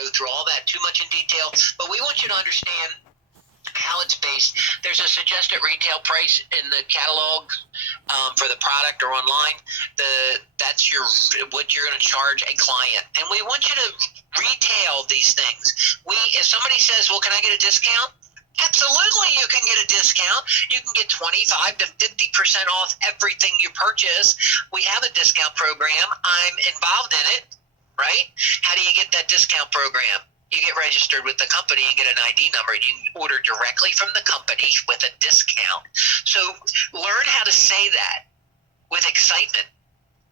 go through all that too much in detail, but we want you to understand how it's based. There's a suggested retail price in the catalog for the product or online. That's what you're going to charge a client, and we want you to retail these things. If somebody says, "Well, can I get a discount?" Absolutely, you can get a discount. You can get 25 to 50% off everything you purchase. We have a discount program. I'm involved in it, right? How do you get that discount program? You get registered with the company and get an ID number. You can order directly from the company with a discount. So learn how to say that with excitement.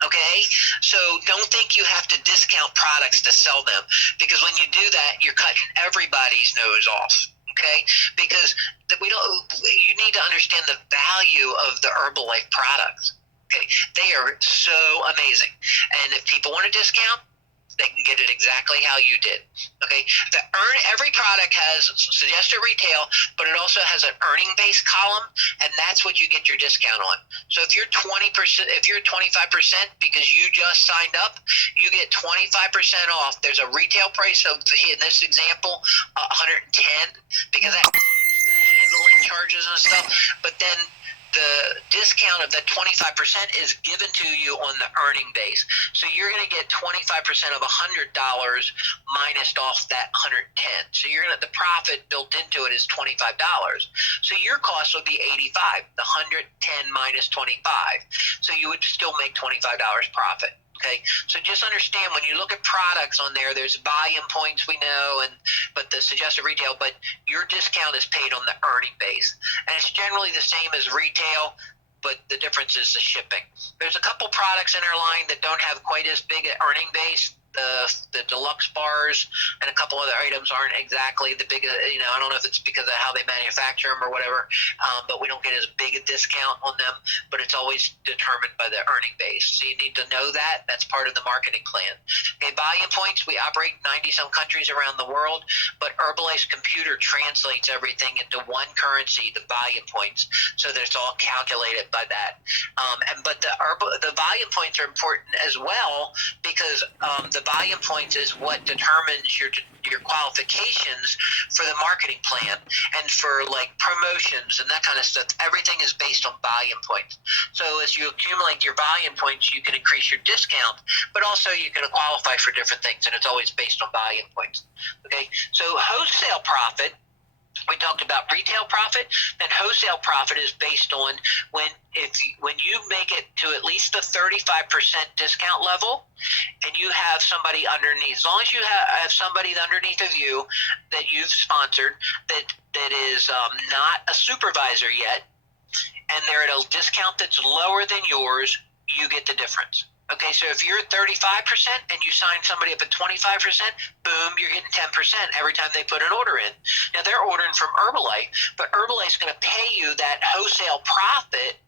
Okay? So don't think you have to discount products to sell them, because when you do that, you're cutting everybody's nose off. Okay? Because you need to understand the value of the Herbalife products. Okay? They are so amazing. And if people want a discount, they can get it exactly how you did. Okay? Every product has suggested retail, but it also has an earning-based column, and that's what you get your discount on. So if you're 20%, if you're 25% because you just signed up, you get 25% off. There's a retail price of, in this example, 110, because that includes the handling charges and stuff. But then the discount of that 25% is given to you on the earning base. So you're going to get 25% of $100 minus off that 110. So the profit built into it is $25. So your cost would be $85, the 110 minus 25. So you would still make $25 profit. Okay, so just understand, when you look at products on there, there's volume points, we know, but the suggested retail, but your discount is paid on the earning base. And it's generally the same as retail, but the difference is the shipping. There's a couple products in our line that don't have quite as big an earning base. The deluxe bars and a couple other items aren't exactly the big, I don't know if it's because of how they manufacture them or whatever, but we don't get as big a discount on them, but it's always determined by the earning base. So you need to know that. That's part of the marketing plan. Okay, volume points, we operate in 90-some countries around the world, but Herbalife's computer translates everything into one currency, the volume points, so that it's all calculated by that. But the volume points are important as well, because the volume points is what determines your qualifications for the marketing plan and for like promotions and that kind of stuff. Everything is based on volume points. So as you accumulate your volume points, you can increase your discount, but also you can qualify for different things, and it's always based on volume points. Okay, so wholesale profit, we talked about retail profit, then wholesale profit is based on when you make it to at least the 35% discount level, and you have somebody underneath. As long as you have somebody underneath of you that you've sponsored that is not a supervisor yet, and they're at a discount that's lower than yours, you get the difference. Okay, so if you're at 35% and you sign somebody up at 25%, boom, you're getting 10% every time they put an order in. Now, they're ordering from Herbalife, but Herbalife's going to pay you that wholesale profit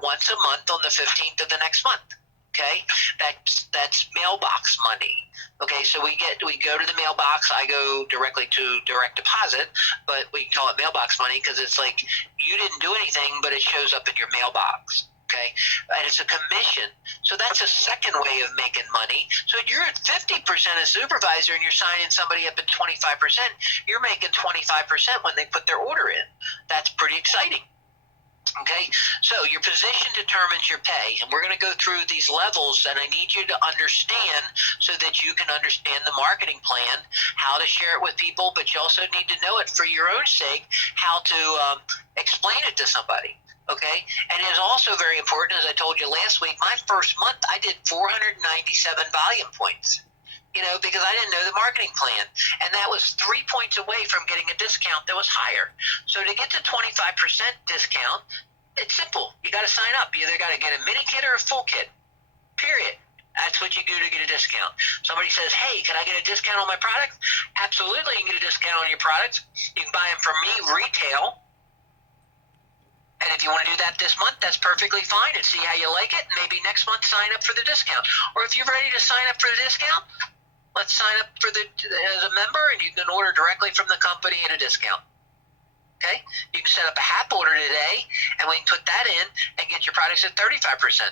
once a month on the 15th of the next month. Okay, that's mailbox money. Okay, so we go to the mailbox. I go directly to direct deposit, but we call it mailbox money because it's like you didn't do anything, but it shows up in your mailbox. Okay, and it's a commission. So that's a second way of making money. So if you're at 50% as supervisor and you're signing somebody up at 25%, you're making 25% when they put their order in. That's pretty exciting. Okay, so your position determines your pay, and we're going to go through these levels, and I need you to understand so that you can understand the marketing plan, how to share it with people, but you also need to know it for your own sake, how to explain it to somebody. Okay, and it is also very important, as I told you last week, my first month I did 497 volume points, because I didn't know the marketing plan, and that was 3 points away from getting a discount that was higher. So to get to 25% discount, it's simple. You got to sign up. You either got to get a mini kit or a full kit, period. That's what you do to get a discount. Somebody says, hey, can I get a discount on my products? Absolutely, you can get a discount on your products. You can buy them from me retail. And if you want to do that this month, that's perfectly fine, and see how you like it. Maybe next month sign up for the discount. Or if you're ready to sign up for the discount, let's sign up as a member, and you can order directly from the company at a discount. Okay? You can set up a HAP order today, and we can put that in and get your products at 35%.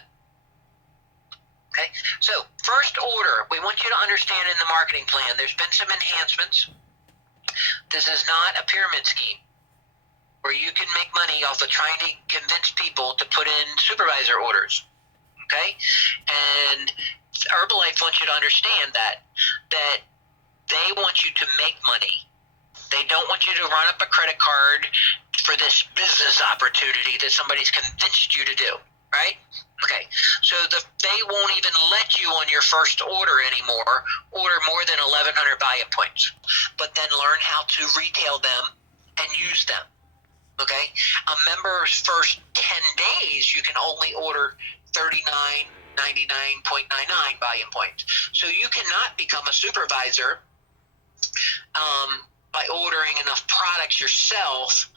Okay, so first order, we want you to understand in the marketing plan, there's been some enhancements. This is not a pyramid scheme where you can make money off of trying to convince people to put in supervisor orders. Okay, and Herbalife wants you to understand that they want you to make money. They don't want you to run up a credit card for this business opportunity that somebody's convinced you to do, right? Okay, so they won't even let you on your first order anymore order more than 1,100 buy-in points, but then learn how to retail them and use them. Okay, a member's first 10 days, you can only order 39.99.99 buy-in points. So you cannot become a supervisor by ordering enough products yourself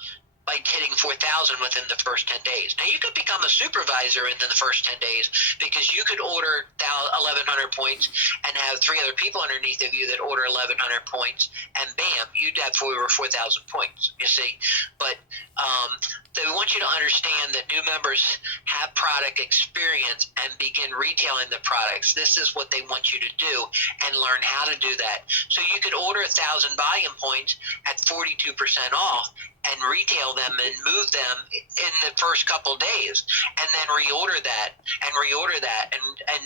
by hitting 4,000 within the first 10 days. Now, you could become a supervisor in the first 10 days because you could order 1,100 points and have 3 other people underneath of you that order 1,100 points, and bam, you'd have over 4,000 points, you see. But they want you to understand that new members have product experience and begin retailing the products. This is what they want you to do and learn how to do that. So you could order 1,000 buy-in points at 42% off and retail them and move them in the first couple days, and then reorder that and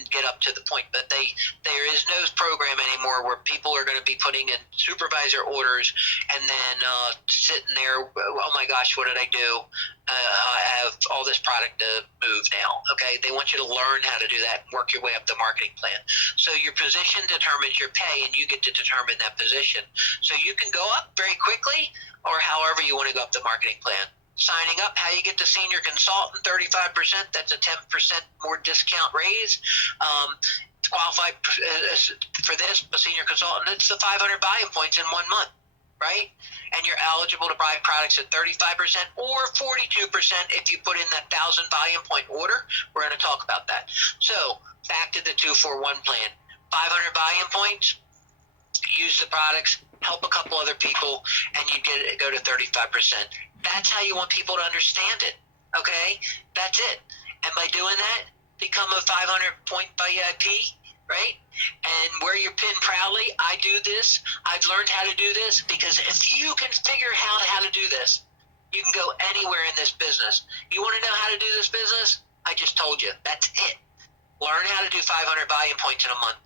get up to the point. But there is no program anymore where people are going to be putting in supervisor orders and then sitting there, oh my gosh, what did I do? I have all this product to move now. Okay, they want you to learn how to do that and work your way up the marketing plan. So your position determines your pay, and you get to determine that position. So you can go up very quickly, or however you want to go up the marketing plan. Signing up, how you get to senior consultant, 35%. That's a 10% more discount raise. To qualify for this, a senior consultant, it's the 500 buy-in points in 1 month, right? And you're eligible to buy products at 35% or 42% if you put in that 1,000 buy-in point order. We're going to talk about that. So back to the 2-for-1 plan. 500 buy-in points, use the products, help a couple other people, and you go to 35%. That's how you want people to understand it, okay? That's it. And by doing that, become a 500-point VIP, right? And wear your pin proudly. I do this. I've learned how to do this, because if you can figure out how to do this, you can go anywhere in this business. You want to know how to do this business? I just told you. That's it. Learn how to do 500 buy-in points in a month,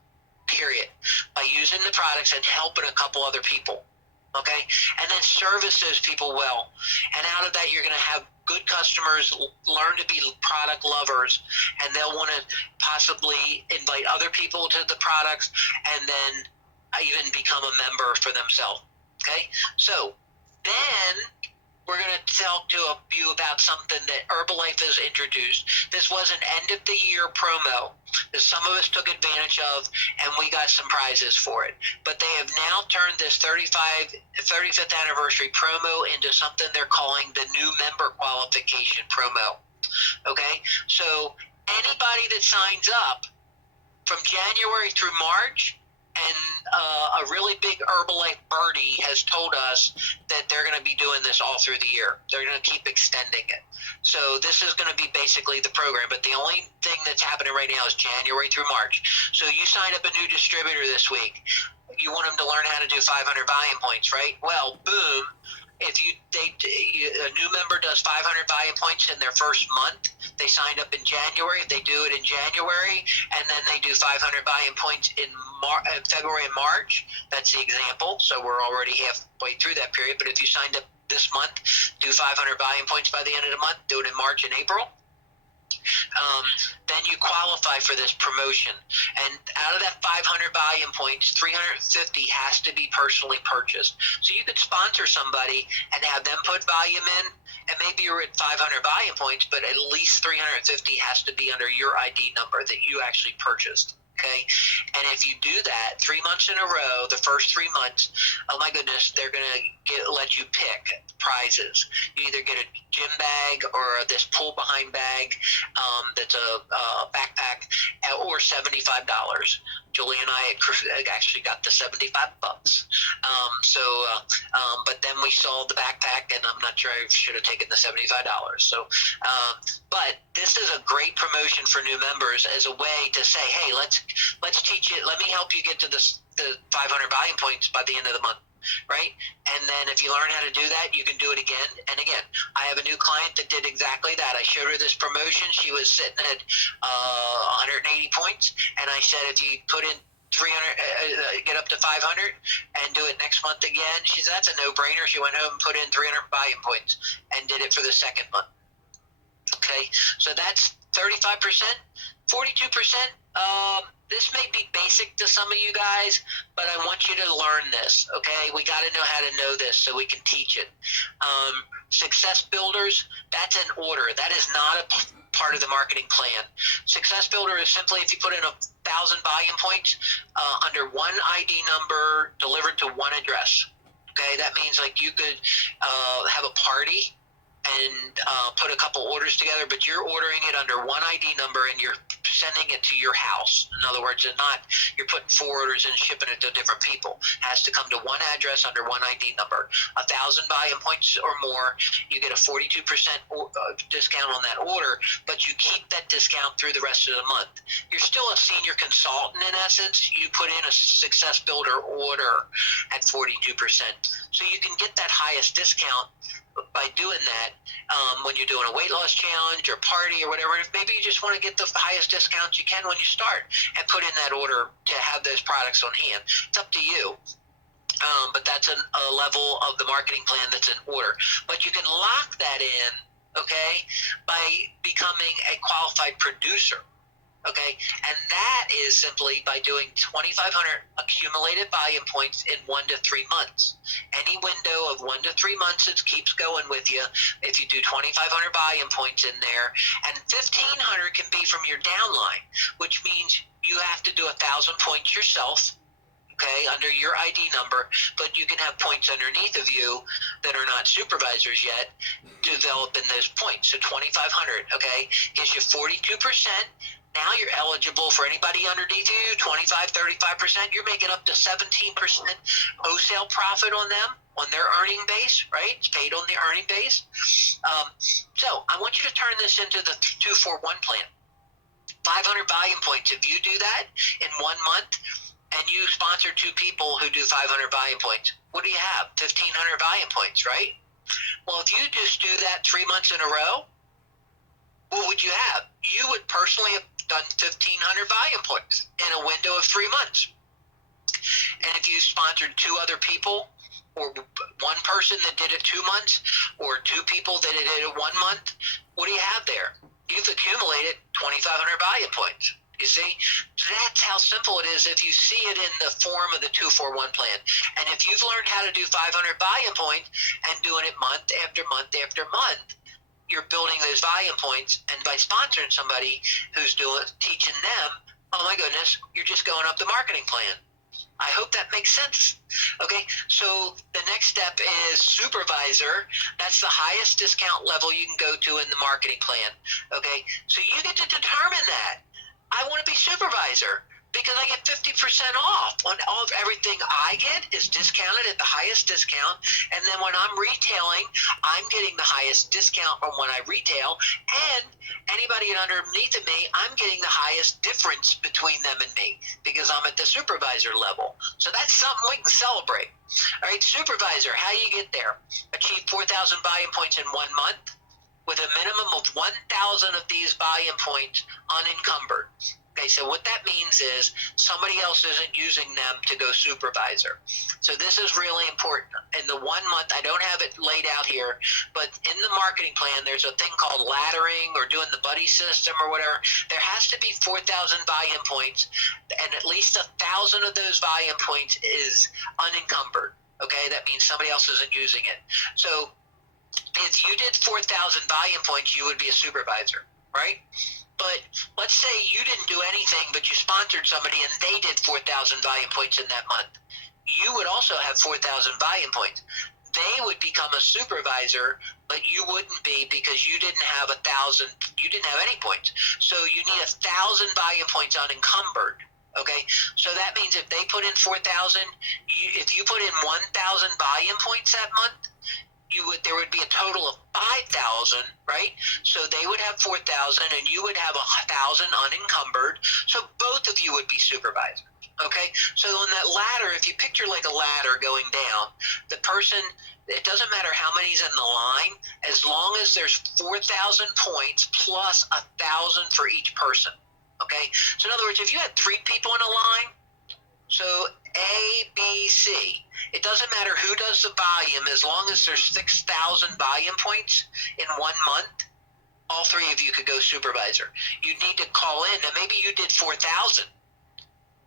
period, by using the products and helping a couple other people, okay? And then service those people well. And out of that, you're going to have good customers learn to be product lovers, and they'll want to possibly invite other people to the products and then even become a member for themselves, okay? So then we're going to talk to you about something that Herbalife has introduced. This was an end-of-the-year promo that some of us took advantage of, and we got some prizes for it. But they have now turned this 35th anniversary promo into something they're calling the new member qualification promo. Okay? So anybody that signs up from January through March, and a really big Herbalife birdie has told us that they're going to be doing this all through the year. They're going to keep extending it. So this is going to be basically the program, but the only thing that's happening right now is January through March. So you signed up a new distributor this week. You want them to learn how to do 500 buy-in points, right? Well, boom. If a new member does 500 buy-in points in their first month, they signed up in January, they do it in January, and then they do 500 buy-in points in February and March. That's the example. So we're already halfway through that period. But if you signed up this month, do 500 buy-in points by the end of the month, do it in March and April. Then you qualify for this promotion. And out of that 500 buy-in points, 350 has to be personally purchased. So you could sponsor somebody and have them put volume in, and maybe you're at 500 buy-in points, but at least 350 has to be under your ID number that you actually purchased. Okay, and if you do that 3 months in a row, the first 3 months, oh my goodness, they're going to let you pick prizes. You either get a gym bag or this pull behind bag that's a backpack, or $75. Julie and I actually got the $75. But then we saw the backpack, and I'm not sure I should have taken the $75. So, but this is a great promotion for new members as a way to say, hey, let's teach you. Let me help you get to the 500 volume points by the end of the month. Right? And then if you learn how to do that, you can do it again and again. I have a new client that did exactly that. I showed her this promotion. She was sitting at 180 points, and I said, if you put in 300, get up to 500 and do it next month again. She said, that's a no-brainer. She went home and put in 300 volume points and did it for the second month. Okay, so that's 35%, 42%. This may be basic to some of you guys, but I want you to learn this, okay? We got to know how to know this so we can teach it. Success Builders, that's an order. That is not a part of the marketing plan. Success Builder is simply if you put in 1,000 volume points under one ID number delivered to one address, okay? That means like you could have a party and put a couple orders together, but you're ordering it under one ID number and you're sending it to your house. In other words, it's not you're putting 4 orders and shipping it to different people. It has to come to one address under one ID number. 1,000 volume points or more, you get a 42% discount on that order, but you keep that discount through the rest of the month. You're still a senior consultant in essence. You put in a Success Builder order at 42%. So you can get that highest discount by doing that when you're doing a weight loss challenge or party or whatever. If maybe you just want to get the highest discounts you can when you start and put in that order to have those products on hand. It's up to you. But that's a level of the marketing plan that's in order. But you can lock that in, okay, by becoming a qualified producer. Okay, and that is simply by doing 2,500 accumulated volume points in 1 to 3 months. Any window of 1 to 3 months, it keeps going with you. If you do 2,500 volume points in there, and 1,500 can be from your downline, which means you have to do 1,000 points yourself. Okay, under your ID number, but you can have points underneath of you that are not supervisors yet developing those points. So 2,500, okay, gives you 42%. Now you're eligible for anybody underneath you, 25, 35%. You're making up to 17% wholesale profit on them, on their earning base, right? It's paid on the earning base. So I want you to turn this into the 2-4-1 plan. 500 volume points. If you do that in 1 month and you sponsor 2 people who do 500 volume points, what do you have? 1,500 volume points, right? Well, if you just do that 3 months in a row, what would you have? You would personally have done 1,500 volume points in a window of 3 months. And if you sponsored 2 other people, or 1 person that did it 2 months, or 2 people that did it 1 month, what do you have there? You've accumulated 2,500 volume points. You see, that's how simple it is if you see it in the form of the 2-4-1 plan. And if you've learned how to do 500 volume points and doing it month after month after month, you're building those volume points, and by sponsoring somebody who's teaching them, oh my goodness, you're just going up the marketing plan. I hope that makes sense. Okay, so the next step is supervisor. That's the highest discount level you can go to in the marketing plan. Okay, so you get to determine that. I want to be supervisor because I get 50% off on all of everything I get is discounted at the highest discount. And then when I'm retailing, I'm getting the highest discount from when I retail. And anybody underneath of me, I'm getting the highest difference between them and me because I'm at the supervisor level. So that's something we can celebrate. All right, supervisor, how you get there? Achieve 4,000 volume points in 1 month with a minimum of 1,000 of these volume points unencumbered. Okay, so what that means is somebody else isn't using them to go supervisor. So this is really important. In the 1 month, I don't have it laid out here, but in the marketing plan, there's a thing called laddering or doing the buddy system or whatever. There has to be 4,000 volume points, and at least 1,000 of those volume points is unencumbered. Okay, that means somebody else isn't using it. So if you did 4,000 volume points, you would be a supervisor, right? But let's say you didn't do anything, but you sponsored somebody and they did 4,000 volume points in that month. You would also have 4,000 volume points. They would become a supervisor, but you wouldn't be because you didn't have 1,000. You didn't have any points. So you need 1,000 volume points unencumbered. Okay, so that means if they put in 4,000, if you put in 1,000 volume points that month, there would be a total of 5,000, right? So they would have 4,000, and you would have 1,000 unencumbered. So both of you would be supervisors. Okay, so on that ladder, if you picture like a ladder going down, the person, it doesn't matter how many's in the line, as long as there's 4,000 points plus 1,000 for each person. Okay, so in other words, if you had 3 people in a line, so A, B, C, it doesn't matter who does the volume, as long as there's 6,000 volume points in 1 month, all 3 of you could go supervisor. You need to call in. Now maybe you did 4,000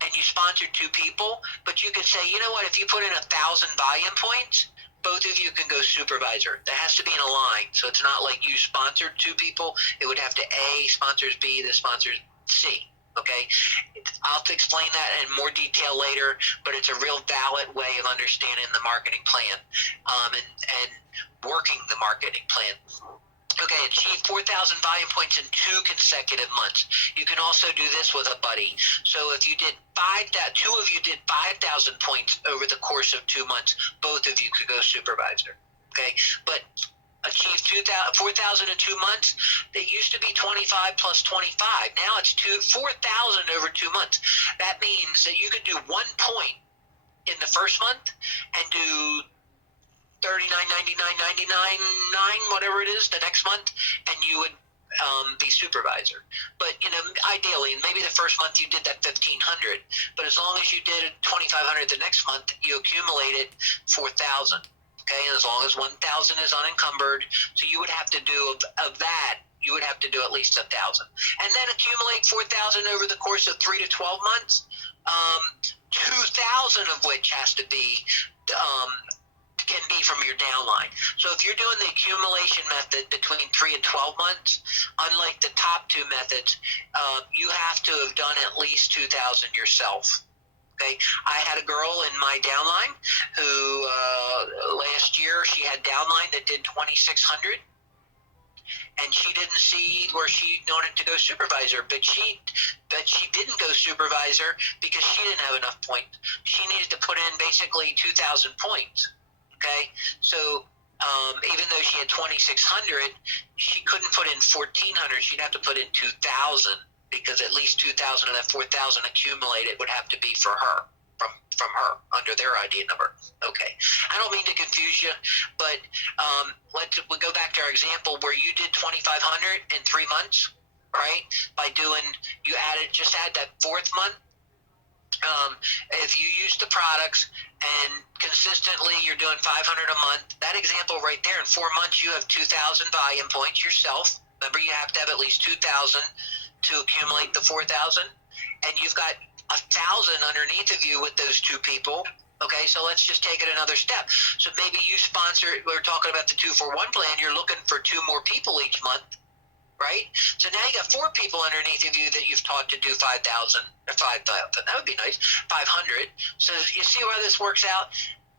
and you sponsored 2 people, but you could say, you know what, if you put in 1,000 volume points, both of you can go supervisor. That has to be in a line. So it's not like you sponsored 2 people. It would have to A sponsors B, the sponsors C. Okay, I'll explain that in more detail later, but it's a real valid way of understanding the marketing plan and working the marketing plan. Okay, achieve 4,000 volume points in 2 consecutive months. You can also do this with a buddy. So if you did 2 of you did 5,000 points over the course of 2 months, both of you could go supervisor. Okay, but achieve 4,000 in 2 months. It used to be 25 plus 25. Now it's 4,000 over 2 months. That means that you could do 1 point in the first month and do 39.99.99, whatever it is, the next month, and you would be supervisor. But ideally, maybe the first month you did that 1,500, but as long as you did 2,500 the next month, you accumulated 4,000. Okay, and as long as 1,000 is unencumbered, so you would have to do of that. You would have to do at least 1,000, and then accumulate 4,000 over the course of 3 to 12 months. 2,000 of which has to be can be from your downline. So if you're doing the accumulation method between 3 and 12 months, unlike the top 2 methods, you have to have done at least 2,000 yourself. Okay, I had a girl in my downline who last year she had downline that did 2,600, and she didn't see where she wanted to go supervisor, but she didn't go supervisor because she didn't have enough points. She needed to put in basically 2,000 points. Okay, so even though she had 2,600, she couldn't put in 1,400. She'd have to put in 2,000, because at least 2,000 of that 4,000 accumulated would have to be for her, from her, under their ID number. Okay, I don't mean to confuse you, but we'll go back to our example where you did 2,500 in 3 months, right? You just add that 4th month. If you use the products and consistently you're doing 500 a month, that example right there, in 4 months you have 2,000 volume points yourself. Remember, you have to have at least 2,000 to accumulate the 4,000, and you've got 1,000 underneath of you with those 2 people. Okay, so let's just take it another step. So maybe you sponsor, we're talking about the 2-for-1 plan, you're looking for 2 more people each month, right? So now you got 4 people underneath of you that you've taught to do 5,000 or 5,000. That would be nice. 500. So you see where this works out?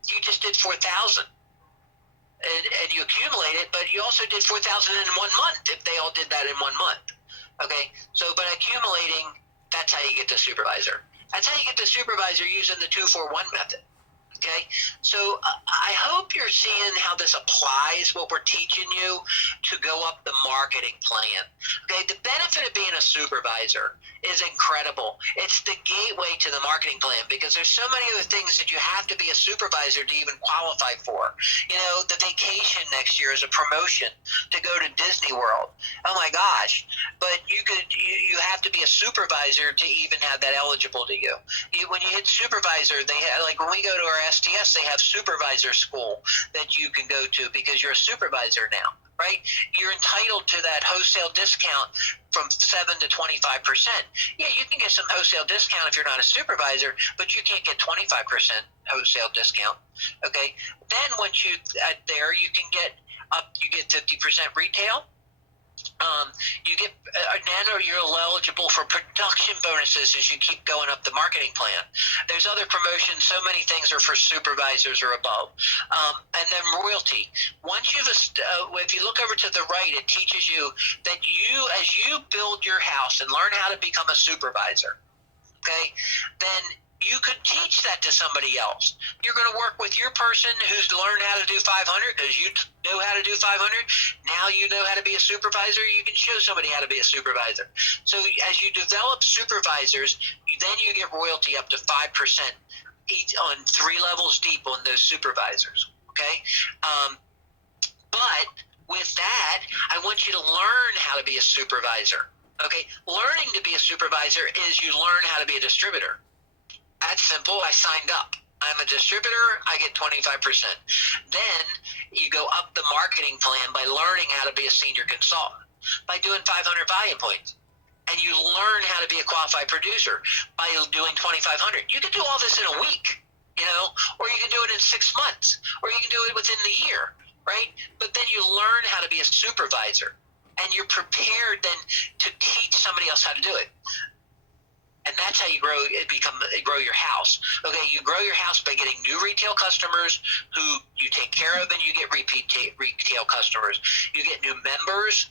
You just did 4,000, and you accumulate it, but you also did 4,000 in 1 month if they all did that in 1 month. Okay. So by accumulating, that's how you get the supervisor. That's how you get the supervisor using the 2-for-1 method. Okay, so I hope you're seeing how this applies, what we're teaching you, to go up the marketing plan. Okay, the benefit of being a supervisor is incredible. It's the gateway to the marketing plan, because there's so many other things that you have to be a supervisor to even qualify for. The vacation next year is a promotion to go to Disney World. Oh my gosh, but you have to be a supervisor to even have that eligible to you. When you hit supervisor, they have, like when we go to our STS, they have supervisor school that you can go to because you're a supervisor now, right? You're entitled to that wholesale discount from 7 to 25%. Yeah, you can get some wholesale discount if you're not a supervisor, but you can't get 25% wholesale discount. Okay. Then once you there, you can get up. You get 50% retail. You get then you're eligible for production bonuses as you keep going up the marketing plan. There's other promotions. So many things are for supervisors or above, and then royalty. Once if you look over to the right, it teaches you that as you build your house and learn how to become a supervisor. okay, then you could teach that to somebody else. You're going to work with your person who's learned how to do 500 because you know how to do 500. Now you know how to be a supervisor. You can show somebody how to be a supervisor. So as you develop supervisors, then you get royalty up to 5% each on 3 levels deep on those supervisors. Okay, but with that, I want you to learn how to be a supervisor. Okay, learning to be a supervisor is you learn how to be a distributor. That's simple. I signed up. I'm a distributor. I get 25%. Then you go up the marketing plan by learning how to be a senior consultant, by doing 500 volume points. And you learn how to be a qualified producer by doing 2,500. You can do all this in a week, or you can do it in 6 months, or you can do it within the year, right? But then you learn how to be a supervisor, and you're prepared then to teach somebody else how to do it. And that's how you grow your house. Okay, you grow your house by getting new retail customers who you take care of, and you get repeat retail customers. You get new members,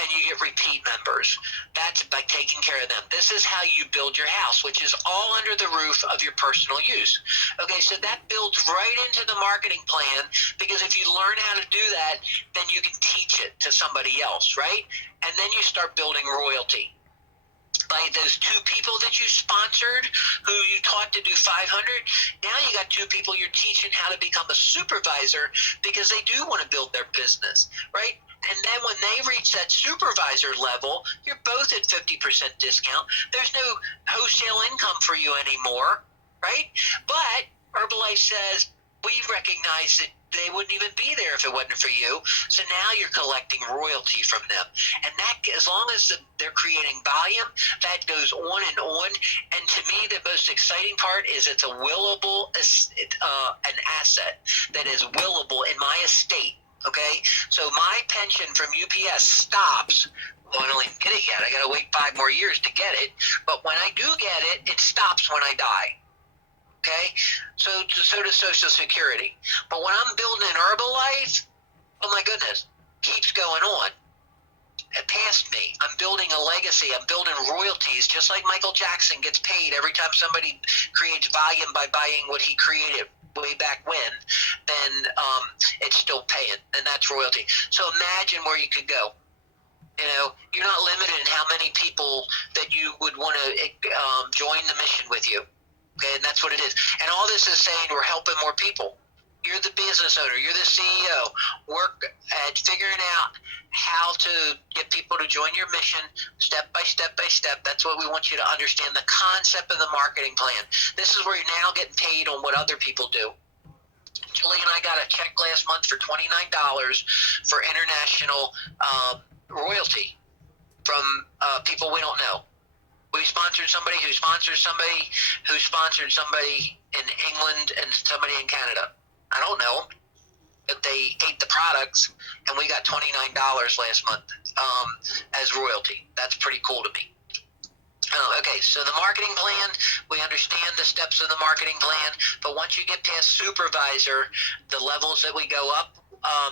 and you get repeat members. That's by taking care of them. This is how you build your house, which is all under the roof of your personal use. Okay, so that builds right into the marketing plan, because if you learn how to do that, then you can teach it to somebody else, right? And then you start building royalty. By those 2 people that you sponsored who you taught to do 500, now you got 2 people you're teaching how to become a supervisor, because they do want to build their business, right? And then when they reach that supervisor level, you're both at 50% discount. There's no wholesale income for you anymore, right? But Herbalife says, we recognize that they wouldn't even be there if it wasn't for you. So now you're collecting royalty from them. And that, as long as they're creating volume, that goes on and on. And to me, the most exciting part is it's a willable, an asset that is willable in my estate. Okay? So my pension from UPS stops. Well, I don't even get it yet. I got to wait 5 more years to get it. But when I do get it, it stops when I die. Okay, so does Social Security. But when I'm building an Herbalife, oh my goodness, keeps going on. Past me, I'm building a legacy. I'm building royalties, just like Michael Jackson gets paid every time somebody creates volume by buying what he created way back when. Then it's still paying, and that's royalty. So imagine where you could go. You're not limited in how many people that you would want to join the mission with you. Okay, and that's what it is. And all this is saying we're helping more people. You're the business owner. You're the CEO. Work at figuring out how to get people to join your mission step by step by step. That's what we want you to understand, the concept of the marketing plan. This is where you're now getting paid on what other people do. Julie and I got a check last month for $29 for international royalty from people we don't know. We sponsored somebody who sponsored somebody who sponsored somebody in England and somebody in Canada. I don't know them, but they ate the products, and we got $29 last month as royalty. That's pretty cool to me. Okay, so the marketing plan, we understand the steps of the marketing plan, but once you get past supervisor, the levels that we go up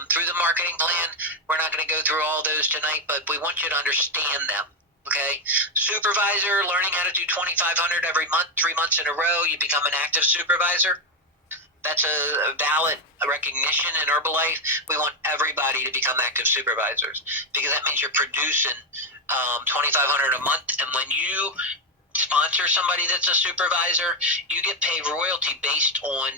through the marketing plan, we're not going to go through all those tonight, but we want you to understand them. Okay, supervisor, learning how to do 2,500 every month, 3 months in a row, you become an active supervisor. That's a valid recognition in Herbalife. We want everybody to become active supervisors, because that means you're producing 2,500 a month. And when you sponsor somebody that's a supervisor, you get paid royalty based on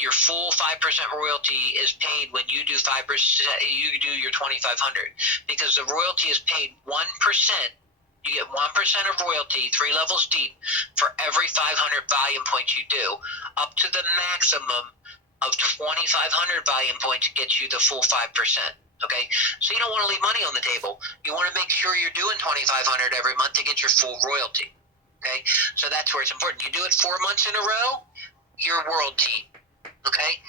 your full 5% royalty is paid when you do 5%. You do your 2,500, because the royalty is paid 1%. You get 1% of royalty, 3 levels deep, for every 500 volume points you do, up to the maximum of 2,500 volume points gets you the full 5%. Okay, so you don't want to leave money on the table. You want to make sure you're doing 2,500 every month to get your full royalty. Okay, so that's where it's important. You do it 4 months in a row, you're world team. Okay,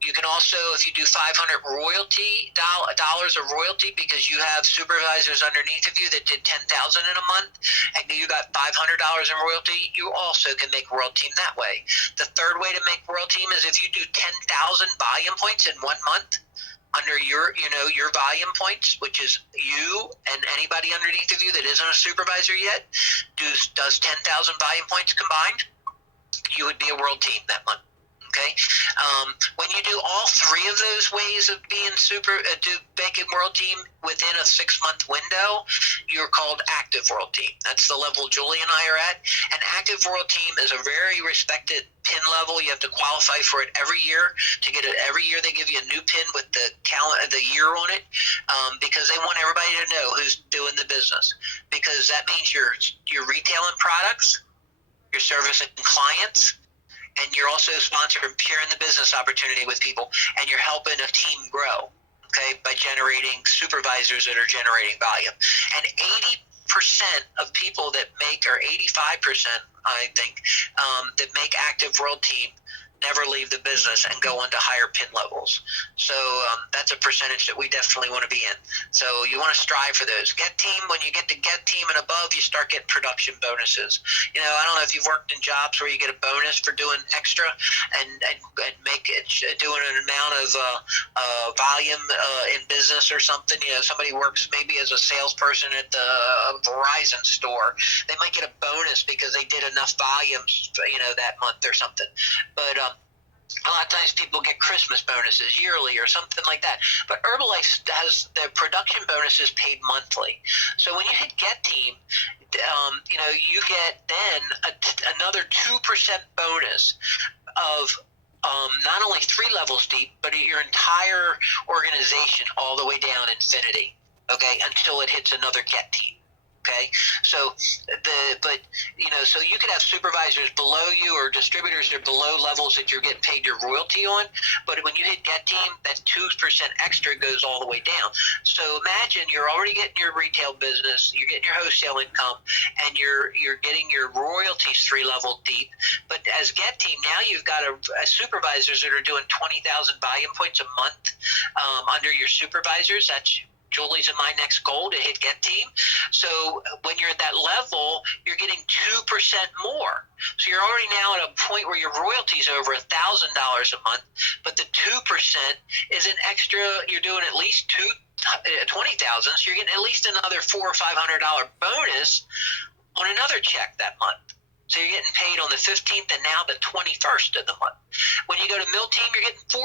you can also, if you do 500 royalty dollars of royalty, because you have supervisors underneath of you that did 10,000 in a month, and you got $500 in royalty, you also can make world team that way. The third way to make world team is if you do 10,000 volume points in 1 month. under your volume points, which is you and anybody underneath of you that isn't a supervisor yet, does 10,000 volume points combined, you would be a world team that month. Okay, when you do all three of those ways of being making world team within a 6-month window, you're called active world team. That's the level Julie and I are at. An active world team is a very respected pin level. You have to qualify for it every year. To get it every year, they give you a new pin with the year on it, because they want everybody to know who's doing the business. Because that means you're retailing products, you're servicing clients, and you're also sponsoring sharing the business opportunity with people, and you're helping a team grow, okay, by generating supervisors that are generating volume. And 80% of people that make, or 85%, I think, that make active world team never leave the business and go on to higher pin levels. So that's a percentage that we definitely want to be in. So you want to strive for those. Get team, when you get to get team and above, you start getting production bonuses. I don't know if you've worked in jobs where you get a bonus for doing extra and make it, doing an amount of volume in business or something. Somebody works maybe as a salesperson at the Verizon store. They might get a bonus because they did enough volume, that month or something. But a lot of times people get Christmas bonuses yearly or something like that. But Herbalife has the production bonuses paid monthly. So when you hit Get Team, you get then another 2% bonus of not only 3 levels deep, but your entire organization all the way down infinity, okay, until it hits another Get Team. Okay, so so you could have supervisors below you or distributors that are below levels that you're getting paid your royalty on, but when you hit Get Team, that 2% extra goes all the way down. So imagine you're already getting your retail business, you're getting your wholesale income, and you're getting your royalties 3 level deep. But as Get Team, now you've got supervisors that are doing 20,000 volume points a month under your supervisors. That's Julie's and my next goal, to hit Get Team. So when you're at that level, you're getting 2% more. So you're already now at a point where your royalty is over $1,000 a month, but the 2% is an extra. You're doing at least 20,000, so you're getting at least another $400 or $500 bonus on another check that month. So you're getting paid on the 15th and now the 21st of the month. When you go to Mill Team, you're getting 4%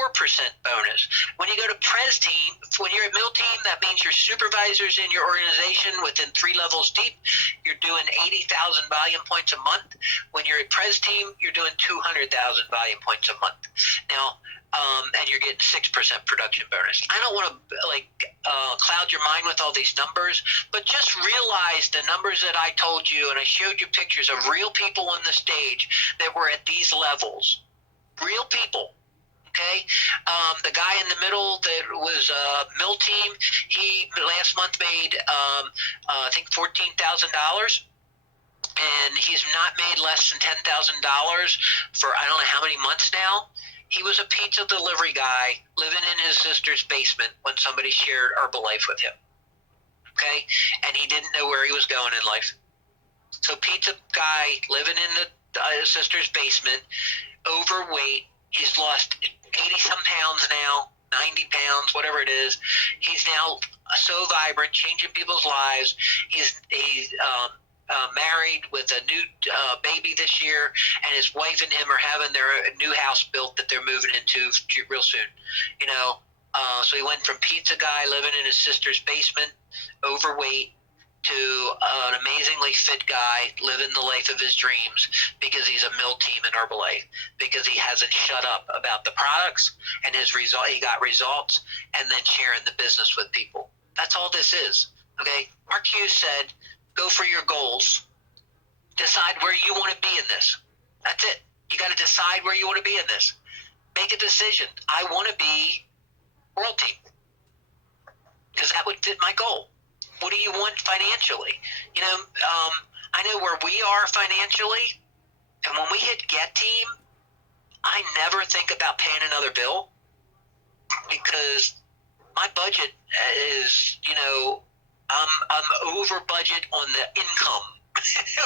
bonus. When you go to Prez Team, when you're at Mill Team, that means your supervisors in your organization within 3 levels deep, you're doing 80,000 volume points a month. When you're at Prez Team, you're doing 200,000 volume points a month. Now, and you're getting 6% production bonus. I don't want to cloud your mind with all these numbers, but just realize the numbers that I told you, and I showed you pictures of real people on the stage that were at these levels. Real people. Okay, the guy in the middle that was Mill Team, he last month made I think $14,000. And he's not made less than $10,000 for I don't know how many months now. He was a pizza delivery guy living in his sister's basement when somebody shared Herbalife with him. Okay? And he didn't know where he was going in life. So pizza guy living in his sister's basement, overweight. He's lost 80-some pounds now, 90 pounds, whatever it is. He's now so vibrant, changing people's lives. He's married with a new baby this year, and his wife and him are having their new house built that they're moving into real soon. So he went from pizza guy living in his sister's basement, overweight, to an amazingly fit guy living the life of his dreams because he's a Mill Team in Herbalife, because he hasn't shut up about the products and he got results, and then sharing the business with people. That's all this is. Okay, Mark Hughes said, go for your goals. Decide where you want to be in this. That's it. You got to decide where you want to be in this. Make a decision. I want to be world team because that would fit my goal. What do you want financially? I know where we are financially, and when we hit Get Team, I never think about paying another bill because my budget is, I'm over budget on the income.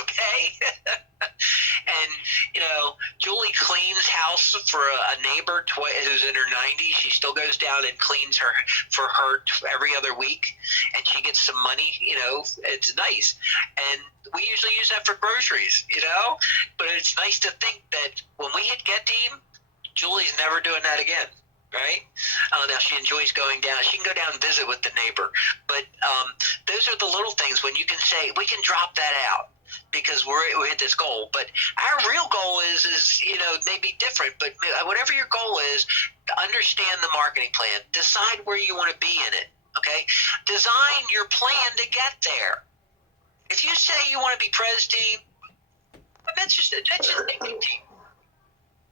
Okay. And, Julie cleans house for a neighbor who's in her 90s. She still goes down and cleans for her every other week, and she gets some money. It's nice. And we usually use that for groceries, but it's nice to think that when we hit Get Team, Julie's never doing that again. Right? Now she enjoys going down. She can go down and visit with the neighbor. But those are the little things when you can say, we can drop that out because we hit this goal. But our real goal is maybe different. But whatever your goal is, understand the marketing plan. Decide where you want to be in it. Okay? Design your plan to get there. If you say you want to be Pres Team, that's just thinking team.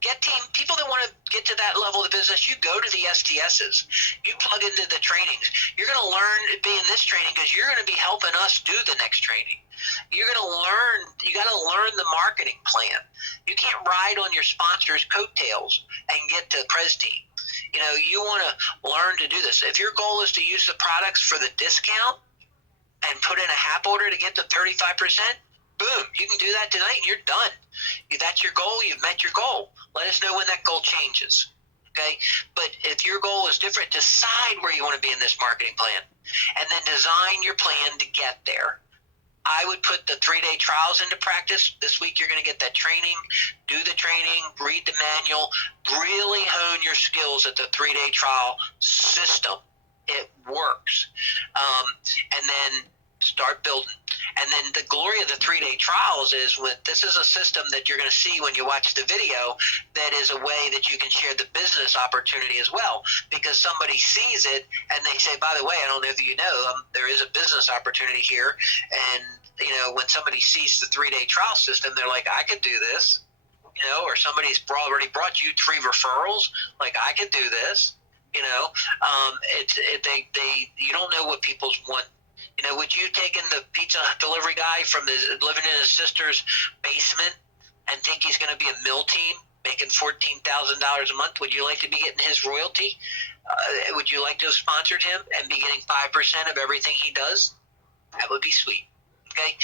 Get Team, people that want to get to that level of the business, you go to the STSs. You plug into the trainings. You're going to learn to be in this training because you're going to be helping us do the next training. You're going to learn, you got to learn the marketing plan. You can't ride on your sponsor's coattails and get to Pres Team. You want to learn to do this. If your goal is to use the products for the discount and put in a HAP order to get to 35%, boom, you can do that tonight and you're done. If that's your goal, you've met your goal. Let us know when that goal changes. Okay? But if your goal is different, decide where you want to be in this marketing plan and then design your plan to get there. I would put the 3-day trials into practice. This week you're going to get that training, do the training, read the manual, really hone your skills at the 3-day trial system. It works. And then start building. And then the glory of the 3-day trials is this is a system that you're going to see when you watch the video that is a way that you can share the business opportunity as well, because somebody sees it and they say, by the way, I don't know if you know, there is a business opportunity here. And, when somebody sees the 3-day trial system, they're like, I could do this, or somebody's already brought you 3 referrals. Like, I could do this, you don't know what people's want. Would you take in the pizza delivery guy from living in his sister's basement and think he's going to be a mill team making $14,000 a month? Would you like to be getting his royalty? Would you like to have sponsored him and be getting 5% of everything he does? That would be sweet. Okay.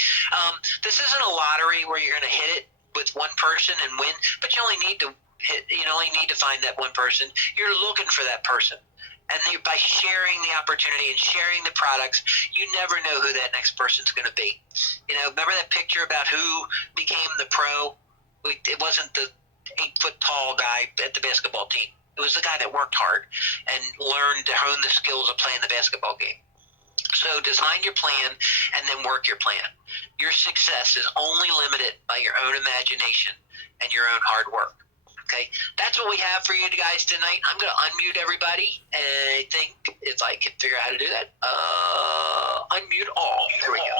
This isn't a lottery where you're going to hit it with one person and win, but you only need to find that one person. You're looking for that person. And by sharing the opportunity and sharing the products, you never know who that next person's going to be. Remember that picture about who became the pro? It wasn't the 8-foot-tall guy at the basketball team. It was the guy that worked hard and learned to hone the skills of playing the basketball game. So design your plan and then work your plan. Your success is only limited by your own imagination and your own hard work. Okay, that's what we have for you guys tonight. I'm going to unmute everybody, and I think if I can figure out how to do that, unmute all. There we go.